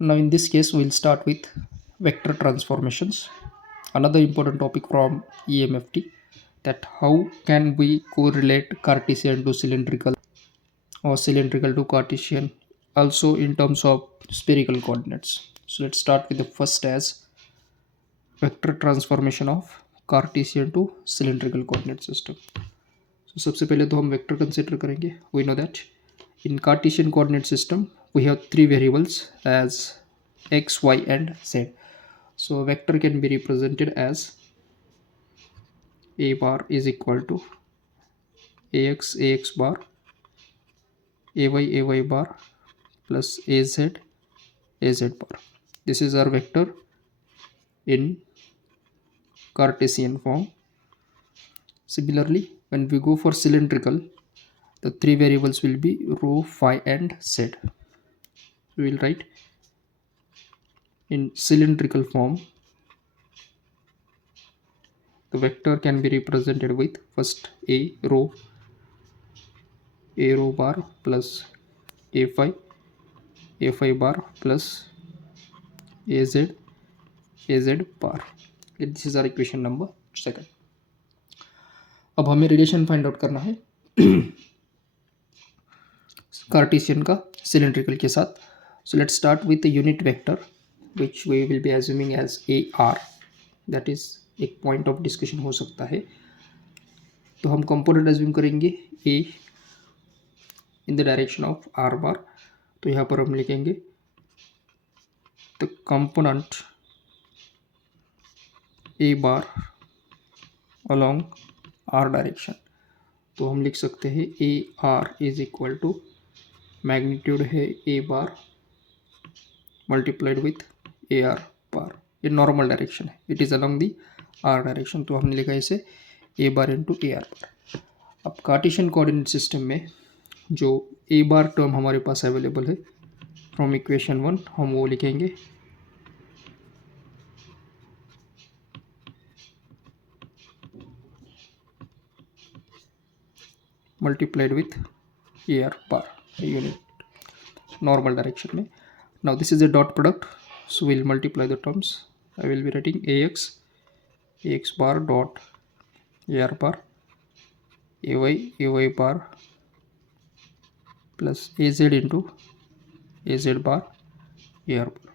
Now in this case we'll start with vector transformations, another important topic from EMFT, that how can we correlate Cartesian to cylindrical or cylindrical to Cartesian also in terms of spherical coordinates. So let's start with the first as vector transformation of Cartesian to cylindrical coordinate system. So सबसे पहले तो हम vector consider करेंगे. We know that in Cartesian coordinate system we have three variables as x, y and z. So vector can be represented as a bar is equal to ax bar, ay bar plus az bar. This is our vector in Cartesian form. Similarly, when we go for cylindrical, the three variables will be rho, phi and z. We will write in cylindrical form. The vector can be represented with first a rho bar plus a5 bar plus az bar. This is our equation number second. अब हमें relation find out करना है Cartesian का cylindrical के साथ. So let's start with unit vector which we will be assuming as A R. That is एक point of discussion हो सकता है. तो हम कंपोनेंट एज्यूम करेंगे A in the direction of R bar. तो यहाँ पर हम लिखेंगे the component A bar along R direction. तो हम लिख सकते हैं A R is equal to magnitude है A bar multiplied with A R बार. ये नॉर्मल डायरेक्शन है, it is along the R direction. तो हमने लिखा इसे ए बार इंटू ए आर बार. अब कार्टेशियन कोऑर्डिनेट सिस्टम में जो ए बार टर्म हमारे पास अवेलेबल है फ्रॉम इक्वेशन 1, हम वो लिखेंगे multiplied with AR bar unit normal direction में. Now this is a dot product, so we'll multiply the terms. I will be writing AX bar dot AR bar AY bar plus AZ into AZ bar AR bar.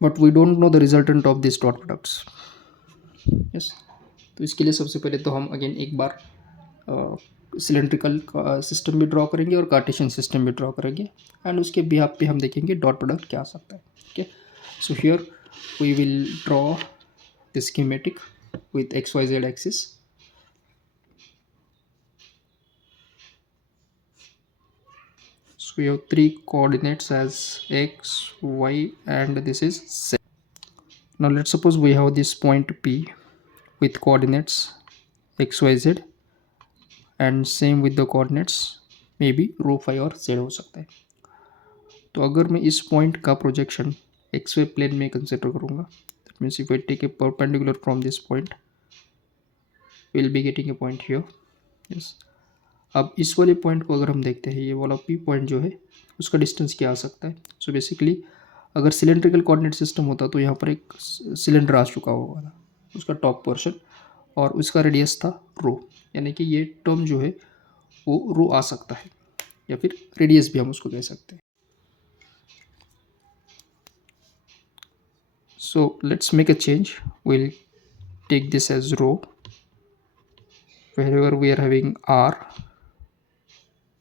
But we don't know the resultant of these dot products. Yes. तो इसके लिए सबसे पहले तो हम again एक बार cylindrical system भी ड्रॉ करेंगे और कार्टेशियन सिस्टम भी ड्रॉ करेंगे एंड उसके बिहाफ पे हम देखेंगे डॉट प्रोडक्ट क्या आ सकता है. Okay, so here we will draw the schematic with X Y Z axis. So we have three coordinates as x, y and this is z. Now let's suppose we have this point P with coordinates x, y, z and same with the coordinates maybe rho five और z हो सकता है. तो अगर मैं इस point का projection X Y plane में कंसिडर करूँगा, that means if I take a perpendicular from this point will be getting a point here. Yes. अब इस वाले पॉइंट को अगर हम देखते हैं, ये वाला पी पॉइंट जो है उसका डिस्टेंस क्या आ सकता है. सो बेसिकली अगर सिलेंड्रिकल कोऑर्डिनेट सिस्टम होता तो यहाँ पर एक सिलेंडर आ चुका होगा, उसका टॉप पोर्शन, और उसका रेडियस था रो. यानी कि ये टर्म जो है वो रो आ सकता है या फिर रेडियस भी हम उसको कह सकते हैं. So let's make a change. Will take this as rho. wherever we are having r,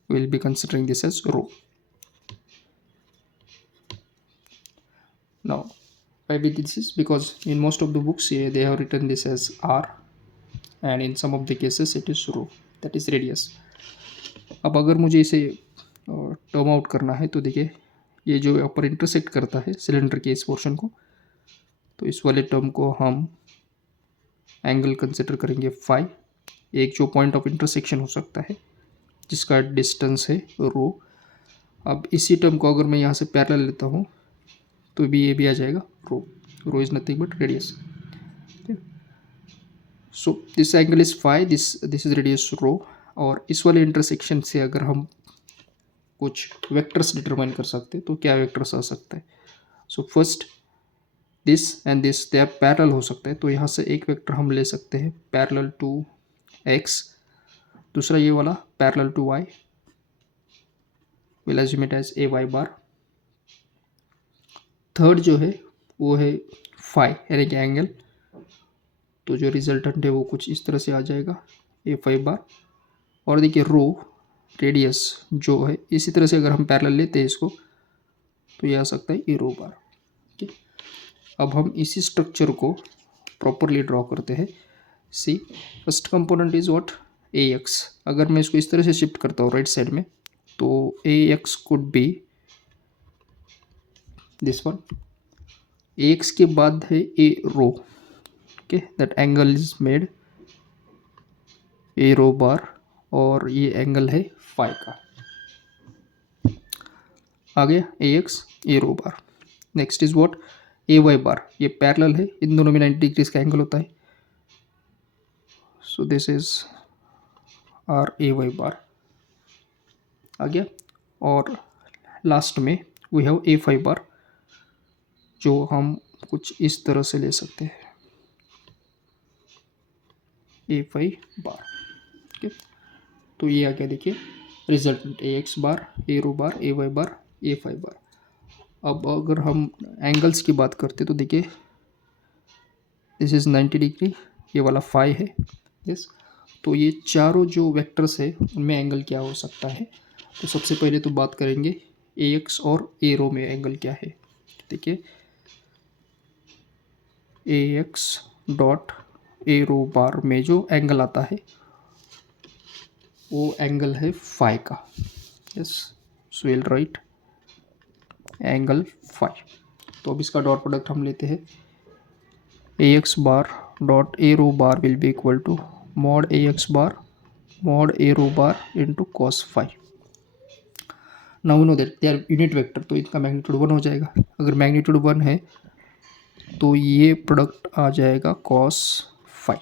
we will be considering this as rho. Now maybe this is because in most of the books they have written this as r and in some of the cases it is rho, that is radius. अब अगर मुझे इसे term out करना है तो देखिए ये जो ऊपर इंटरसेक्ट करता है सिलेंडर के इस पोर्शन को, तो इस वाले टर्म को हम एंगल कंसिडर करेंगे फाई. एक जो पॉइंट ऑफ इंटरसेक्शन हो सकता है जिसका डिस्टेंस है रो. अब इसी टर्म को अगर मैं यहाँ से पैरेलल लेता हूँ तो भी ये भी आ जाएगा rho. Rho is nothing but radius. So this angle is phi, this is radius rho. और इस वाले इंटरसेक्शन से अगर हम कुछ वेक्टर्स डिटरमाइन कर सकते हैं, तो क्या वेक्टर्स आ सकता है? So first this and this they are parallel हो सकते हैं, तो यहाँ से एक वेक्टर हम ले सकते हैं पैरेलल टू एक्स, दूसरा ये वाला parallel to Y, will assume it as a Y bar. Third जो है वो है फाई यानी कि एंगल, तो जो रिजल्टेंट है वो कुछ इस तरह से आ जाएगा ए फाई बार। और देखिए रो रेडियस जो है इसी तरह से अगर हम पैरेलल लेते हैं इसको तो ये आ सकता है ए रो बार। ठीक, अब हम इसी स्ट्रक्चर को प्रॉपरली ड्रॉ करते हैं। See first component is what A X, अगर मैं इसको इस तरह से शिफ्ट करता हूँ राइट साइड में तो A X could be this one, A X के बाद है A rho, okay that angle is made A rho bar और ये एंगल है फाई का, आ गया A X A rho bar. Next is what A Y bar, ये पैरेलल है, इन दोनों में 90 डिग्रीज का एंगल होता है, so this is our A Y bar आ गया। और लास्ट में we have A phi bar जो हम कुछ इस तरह से ले सकते हैं ए फाई बार। ओके तो ये आ गया देखिए रिजल्टेंट ए एक्स बार ए रो बार ए वाई बार ए फाई बार। अब अगर हम एंगल्स की बात करते तो देखिए दिस इज़ 90 डिग्री, ये वाला फाई है यस। तो ये चारों जो वेक्टर्स है उनमें एंगल क्या हो सकता है, तो सबसे पहले तो बात करेंगे ए एक्स और ए रो में एंगल क्या है। देखिए ए एक्स डॉट ए रो बार में जो एंगल आता है वो एंगल है फाई का, yes so will write angle phi. तो अब इसका डॉट प्रोडक्ट हम लेते हैं, A X bar dot A rho bar will be equal to mod A X bar mod A rho bar into cos phi. Now know that they are unit vector, तो इनका magnitude 1 हो जाएगा, अगर magnitude 1 है तो ये product आ जाएगा cos phi.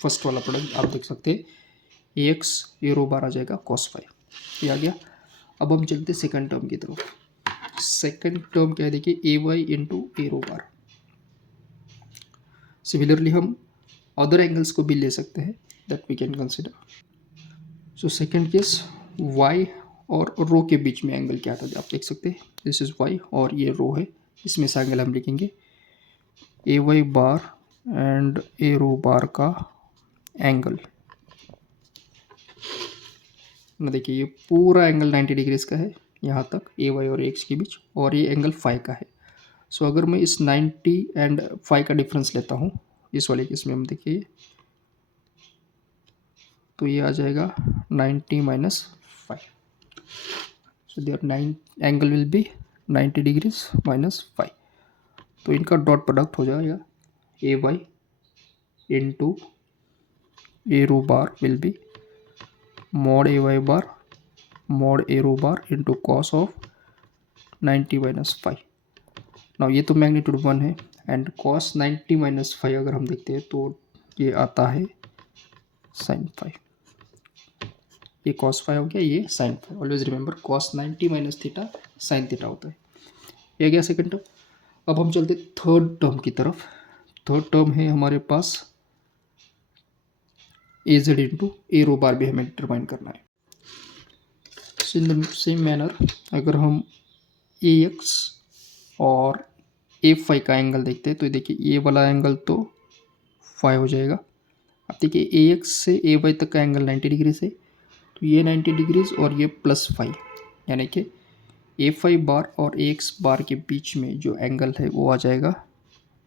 First वाला प्रोडक्ट आप देख सकते हैं ए एक्स ए रो बार आ जाएगा कॉस फाई, ये आ गया। अब हम चलते सेकंड टर्म की तरफ। सेकंड टर्म क्या है देखिए A Y into A rho bar. Similarly हम अदर एंगल्स को भी ले सकते हैं that we can consider. So second case Y और रो के बीच में एंगल क्या था आप देख सकते हैं, दिस इज वाई और ये रो है, इसमें से एंगल हम लिखेंगे ए Y bar and A rho बार का एंगल। ना देखिए ये पूरा एंगल 90 डिग्रीज का है यहाँ तक ए वाई और एक्स के बीच, और ये एंगल फाई का है। सो अगर मैं इस 90 एंड फाई का डिफरेंस लेता हूँ इस वाले केस में हम देखिए तो ये आ जाएगा 90 minus phi, so their 9 angle will be 90 degrees minus phi. तो इनका डॉट प्रोडक्ट हो जाएगा A Y into A rho bar will be mod A Y bar mod A rho bar into cos of 90 minus phi. Now ये तो magnitude 1 है and cos 90 minus five अगर हम देखते हैं तो ये आता है साइन फाइव, ये कॉस फाइव हो गया ये sine five. Always remember cos 90 minus theta sine theta होता है, ये गया सेकंड टर्म। अब हम चलते थर्ड टर्म की तरफ। थर्ड टर्म है हमारे पास ए जेड इंटू ए रो बार भी हमें डिटरमाइन करना है। इन द सेम मैनर अगर हम ए एक्स और ए फाई का एंगल देखते हैं तो देखिए ये वाला एंगल तो फाइव हो जाएगा। अब देखिए ए एक्स से ए वाई तक का एंगल 90 डिग्री से, तो ये 90 डिग्रीज और ये प्लस फाइव, यानी कि ए फाइव बार और ए एक्स बार के बीच में जो एंगल है वो आ जाएगा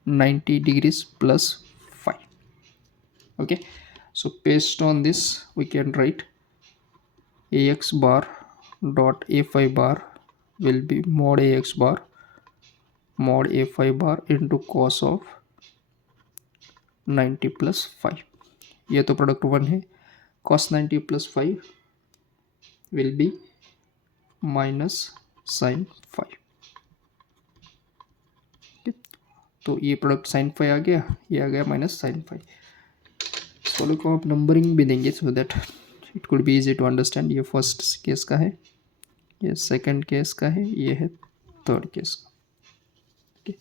90 degrees plus five. Okay so based on this we can write A X bar dot A five bar will be mod A X bar mod A five bar into cos of 90 plus five. ये तो product 1 है, cos 90 plus five will be minus sine five. तो ये product sign five आ गया, ये आ गया minus sine five. इस वाले को आप नंबरिंग भी देंगे so that it could be easy to understand. ये फर्स्ट केस का है, ये सेकंड केस का है, ये है थर्ड केस का। ओके,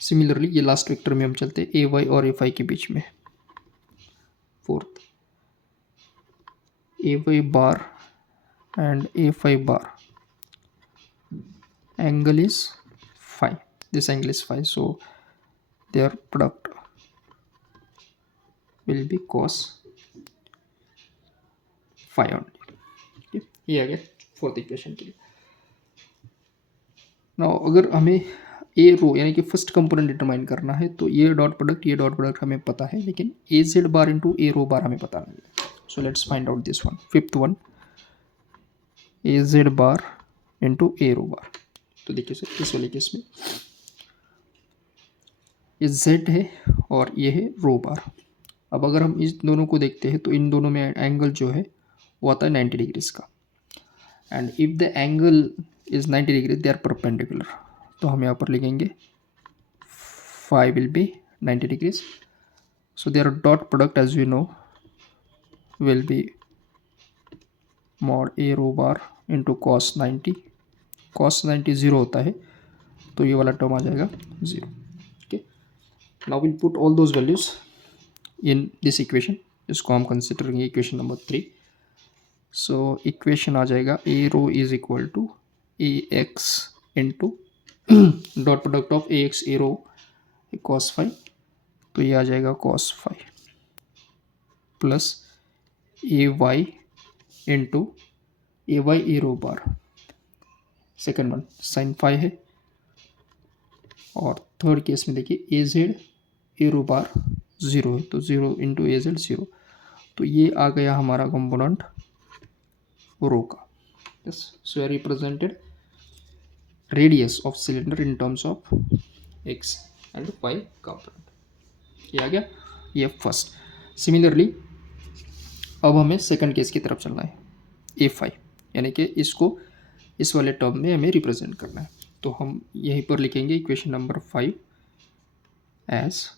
सिमिलरली ये लास्ट वेक्टर में हम चलते हैं ए वाई और ए फाई के बीच में। Fourth, A Y bar and a5 bar, angle is phi, this angle is phi, so their product will be cos phi only। okay? ये आ गया फोर्थ इक्वेशन के लिए। नाउ अगर हमें ए रो यानी कि फर्स्ट कंपोनेंट डिटरमाइन करना है तो ये डॉट प्रोडक्ट हमें पता है, लेकिन ए Z bar into A rho बार हमें पता नहीं है। So let's find out this one. Fifth one, A Z bar into A rho bar. तो देखिए सर, इस वाले केस में ये z है और ये है रो बार। अब अगर हम इस दोनों को देखते हैं तो इन दोनों में एंगल जो है वो आता है 90 डिग्रीज का, and if the angle is 90 degree they are perpendicular, तो हम यहाँ पर लिखेंगे phi will be 90 degrees. So there dot product as you know will be mod A rho bar into cos 90। Cos 90 zero होता है तो ये वाला टर्म आ जाएगा zero. Okay, now will put all those values in this equation. इसको हम consider करेंगे इक्वेशन नंबर 3। सो इक्वेशन आ जाएगा A rho is equal to A X into dot product of A X A rho cos phi, तो ये आ जाएगा cos phi plus A Y into A Y A rho bar, second one sine five है, और third case में देखिए ए Z A rho bar zero है तो zero into A Z zero, तो ये आ गया हमारा कंपोनेंट रो का। Yes, so represented radius of cylinder in terms of X and Y component. ये आ गया ये फर्स्ट। सिमिलरली अब हमें सेकंड केस की तरफ चलना है, ए फाइव, यानी कि इसको इस वाले टर्म में हमें रिप्रेजेंट करना है। तो हम यहीं पर लिखेंगे equation number 5 as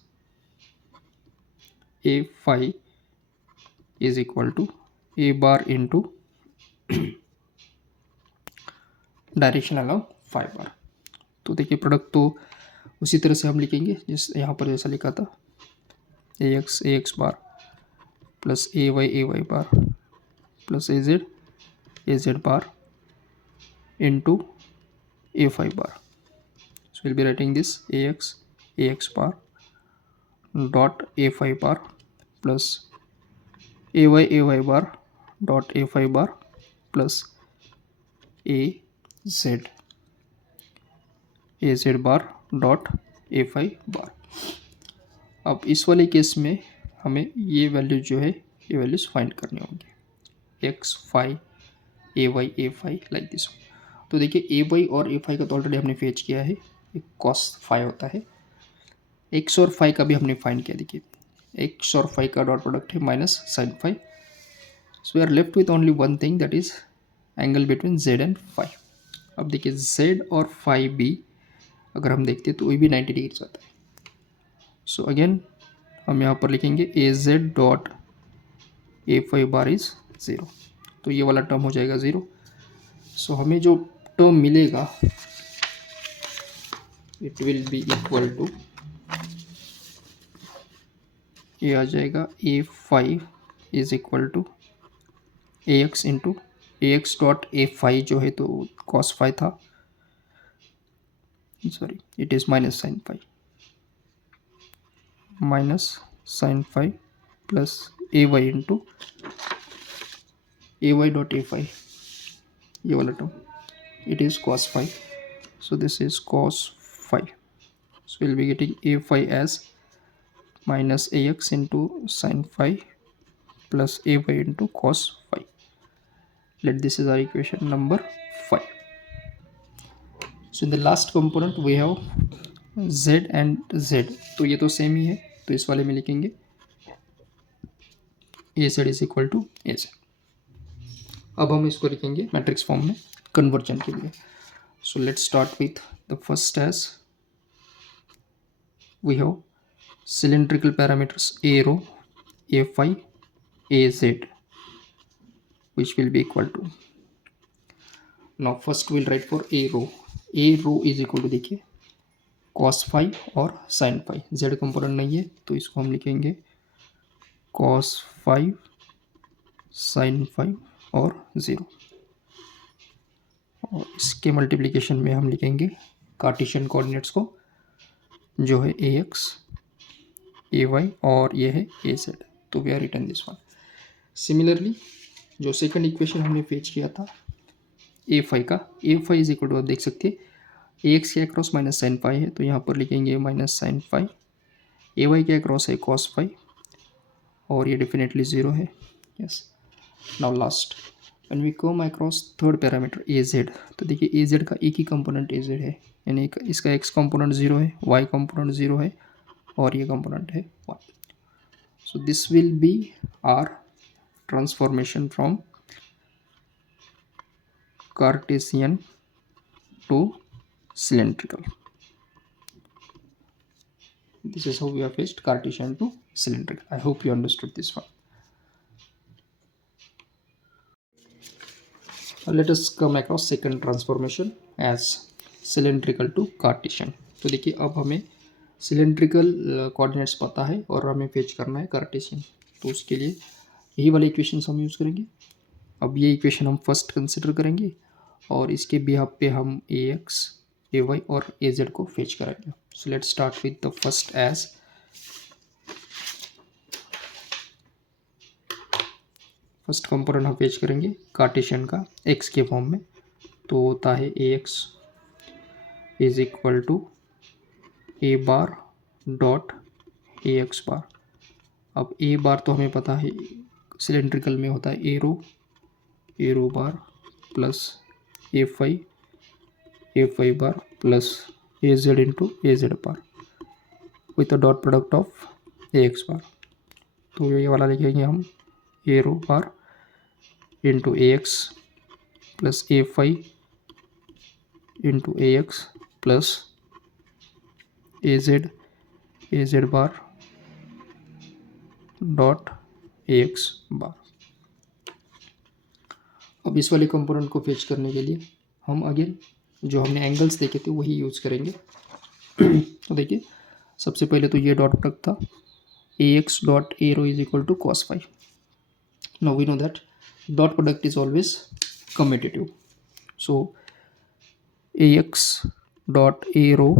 A five is equal to A bar into direction अलाउ 5 बार। तो देखिए प्रोडक्ट तो उसी तरह से हम लिखेंगे जिस यहाँ पर जैसा लिखा था, A X bar plus A Y bar plus A Z bar into A five bar. So will be writing this A X bar dot A five bar plus A Y bar dot A five bar plus A Z bar dot A five bar. अब इस वाले case में हमें ये value जो है ये values find करने होंगे, x five A five like this. तो देखिए ए वाई और ए फाइव का तो ऑलरेडी हमने फेच किया है, एक कॉस फाइव होता है, एक्स और फाइव का भी हमने फाइंड किया। देखिए एक्स और फाइव का डॉट प्रोडक्ट है minus sine five, so we are left with only one thing that is angle between Z and five. अब देखिए जेड और फाइव भी अगर हम देखते हैं तो वही भी 90 डिग्री आता है। सो अगेन हम यहाँ पर लिखेंगे A Z dot A five bar is zero, तो ये वाला टर्म हो जाएगा ज़ीरो। सो हमें जो टर्म मिलेगा it will be equal to, ये आ जाएगा A five is equal to A X into A X dot A phi जो है तो कॉस फाइव था, sorry it is minus sine five plus A Y into A Y dot A phi, ये वाला term it is cos phi, so this is cos 5, so we'll be getting a5 as minus ax into sin 5 plus ay into cos 5. Let this is our equation number 5. So in the last component we have z and z, तो ये तो same ही है तो इस वाले में लिखेंगे az is equal to az। अब हम इसको लिखेंगे मैट्रिक्स फॉर्म में कन्वर्जन के लिए। So let's start with the first as we have cylindrical parameters a rho, a phi, a z which will be equal to, now first we'll write for a rho is equal to, देखिए cos five और sin five, z component नहीं है तो इसको हम लिखेंगे cos five sin five और 0, और इसके मल्टीप्लिकेशन में हम लिखेंगे कार्टेशियन कोऑर्डिनेट्स को, जो है ax ay और ये है az, तो we are return this one. Similarly जो सेकंड इक्वेशन हमने फेच किया था ए फाइव का, A five is equal to, आप देख सकते हैं ए एक्स के अक्रॉस माइनस साइन फाइव है तो यहाँ पर लिखेंगे minus sine five, A Y के अक्रॉस है कॉस फाइव और ये डेफिनेटली 0 है। Yes, now last when we come across third parameter A Z, तो देखिए ए जेड का एक ही कंपोनेंट ए जेड है, यानी इसका एक्स कंपोनेंट 0 है, वाई कंपोनेंट 0 है और ये कंपोनेंट है 1। So this will be our transformation from Cartesian to cylindrical. This is how we have fetched Cartesian to cylindrical. I hope you understood this one. Now let us come across second transformation as cylindrical to Cartesian. तो देखिए अब हमें cylindrical coordinates पता है और हमें fetch करना है Cartesian, तो उसके लिए यही वाले इक्वेशन हम यूज़ करेंगे। अब ये इक्वेशन हम फर्स्ट कंसिडर करेंगे और इसके बिहाफ पे हम ए एक्स ए वाई और ए जेड को फेच करेंगे। So let's start with the first as first component हम फेच करेंगे कार्टेशियन का एक्स के फॉर्म में, तो होता है A X is equal to A bar dot A X bar. अब ए बार तो हमें पता है सिलेंड्रिकल में होता है A rho bar plus A five bar plus A Z into A Z bar with the dot product of A X bar. तो ये वाला लिखेंगे हम A rho bar into A X plus A five into A X plus A Z bar dot A X bar. अब इस वाले component को fetch करने के लिए हम अगेन जो हमने एंगल्स देखे थे वही यूज़ करेंगे। तो देखिए सबसे पहले तो ये डॉट प्रोडक्ट था A X dot A rho is equal to cos phi. Now we know that dot product is always commutative, so A X dot A rho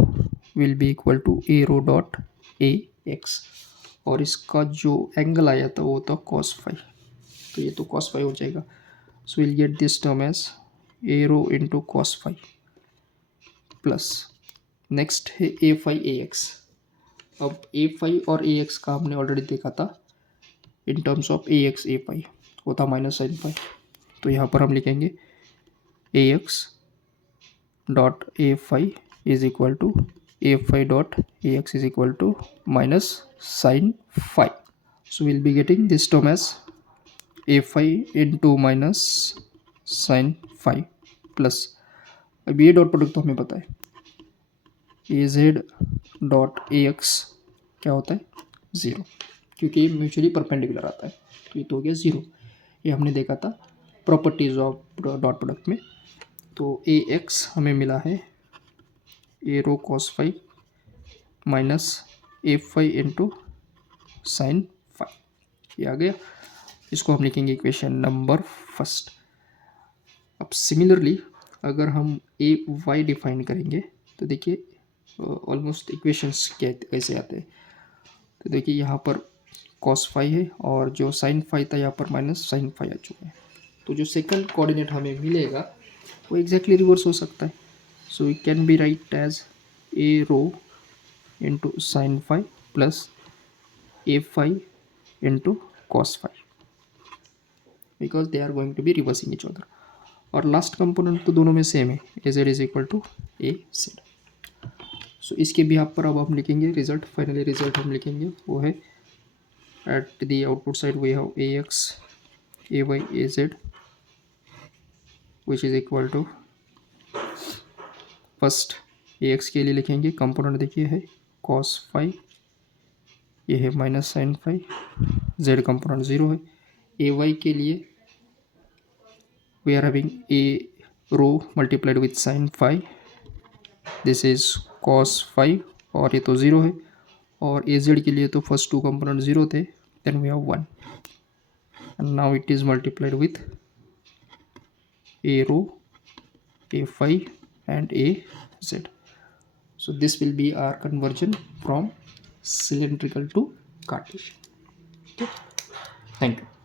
will be equal to A rho dot A X, और इसका जो angle आया था वो था cos phi, तो ये तो कॉस फाइव हो जाएगा। So we'll get this term as a rho into cos phi plus next है a phi ax। अब a phi और ax का हमने ऑलरेडी देखा था in terms of ax a phi, वो था माइनस साइन फाई, तो यहाँ पर हम लिखेंगे ax डॉट a phi is equal to a phi डॉट ax इज इक्वल टू minus sine phi. So we'll be getting this term as A five into minus sine five plus, अब ये डॉट प्रोडक्ट तो हमें पता है A Z dot A X क्या होता है 0, क्योंकि ये म्यूचुअली परपेंडिकुलर आता है, तो ये तो हो गया 0। ये हमने देखा था प्रॉपर्टीज ऑफ डॉट प्रोडक्ट में। तो ए एक्स हमें मिला है A rho cos five minus A five into sine five, ये आ गया। इसको हम लिखेंगे इक्वेशन नंबर फर्स्ट। अब सिमिलरली अगर हम ए वाई डिफाइन करेंगे तो देखिए ऑलमोस्ट इक्वेशंस कैसे आते हैं, तो देखिए यहाँ पर कॉस फाइव है और जो साइन फाइव था यहाँ पर माइनस साइन फाइव आ चुका है, तो जो सेकंड कोऑर्डिनेट हमें मिलेगा वो एग्जैक्टली रिवर्स हो सकता है। So we can be write as A rho into sine five plus A five into cos phi, because they are going to be reversing each other. और लास्ट कंपोनेंट तो दोनों में सेम है, A Z is equal to A Z. So इसके भी आप पर अब हम लिखेंगे रिजल्ट, फाइनली रिजल्ट हम लिखेंगे वो है at the output side we have A X A Y A Z which is equal to, first A X के लिए लिखेंगे कंपोनेंट देखिए है कॉस फाइव, ये है minus sine five, Z component 0 है। ए वाई के लिए we are having a row multiplied with sin phi, this is cos phi, और ये तो ज़ीरो है, और ए जेड के लिए तो फर्स्ट टू कंपोनेंट ज़ीरो थे, then we have one, and now it is multiplied with a row, a phi, and a z. So this will be our conversion from cylindrical to Cartesian. Okay, thank you.